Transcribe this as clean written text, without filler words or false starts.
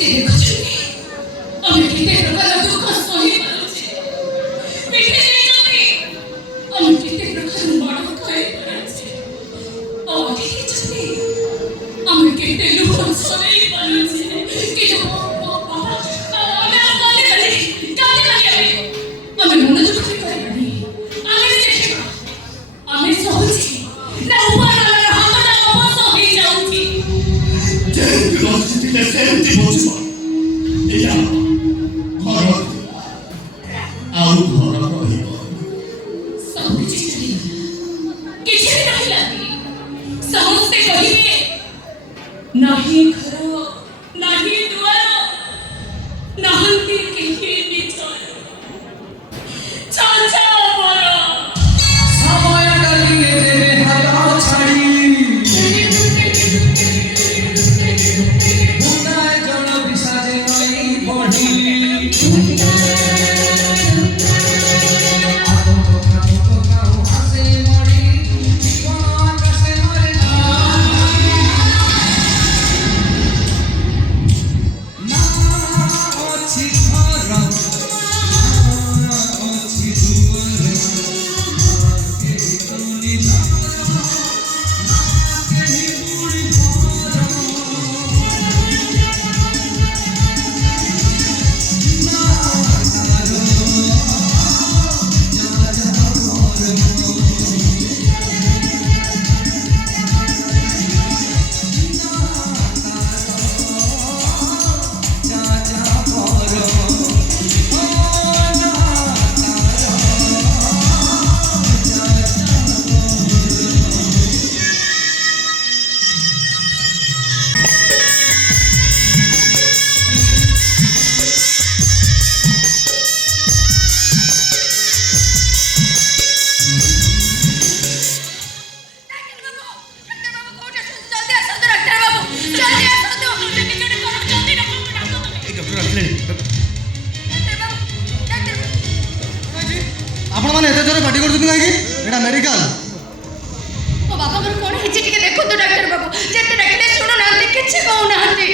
ସେ ଦେଖୁଛନ୍ତି ଆମେ କେତେ ପ୍ରକାର ଦୁଃଖ ସହିପାରୁଛେ। ପିଠି ଦେଇଛନ୍ତି ଆମେ କେତେ ପ୍ରକାର ମାଡ଼ ଖାଇପାରୁଛେ। ଆଉ ଆଖି ଦେଇଛନ୍ତି ଆମେ କେତେ ଲୁହ ସରେଇ ପାରୁଛେ। କିନ୍ତୁ ଆମେ ମନୋଯୋଗ କରିପାରିବାନି। ଆମେ ଦେଖିବା ଆମେ ସହୁଛି ନା ଉପରର ହାତଟା ଅବଶ ହେଇଯାଉଛି। ଯେମିତି ବଞ୍ଚିଥିଲେ ସେମିତି ବଞ୍ଚିବ। ଏଇଆ ଘର ଆଉ ଘର ରହିବ। ସବୁ କିଛି ଚାଲିଗଲା, କିଛି ବି ରହିଲାନି। ସମସ୍ତେ କହିଲେ ନାହିଁ ଘର ନାହିଁ ଦୁଆର, ନାହାନ୍ତି କେହି ନିଜର। ଚାଚା ଆମର ସମୟ ଡାକିଲେ ଦେବେ ହାତ ଛାଡ଼ି ବୁନ୍ଦାଏ ଜଳ ବିଷାଦେ ନଈ ବଢ଼ି ଆତଙ୍କ ହାସେ ମରି ଜୀବନ ଆକାଶେ ମରେ ନା ଅଛି ଘର ନା ଅଛି ଦୁଆର କେହି ତୁନି ନା କେହି ବୁଡ଼ି ଭର ନା ତାର आपण मैंने एत जोर पार्टी कर कहीं मेडिकल ମୋ ବାପାଙ୍କର କ'ଣ ହେଇଛି ଟିକେ ଦେଖନ୍ତୁ ଡାକ୍ତର ବାବୁ। ଯେତେ ଡାକିଲେ ଶୁଣୁନାହାନ୍ତି, କିଛି କହୁନାହାନ୍ତି।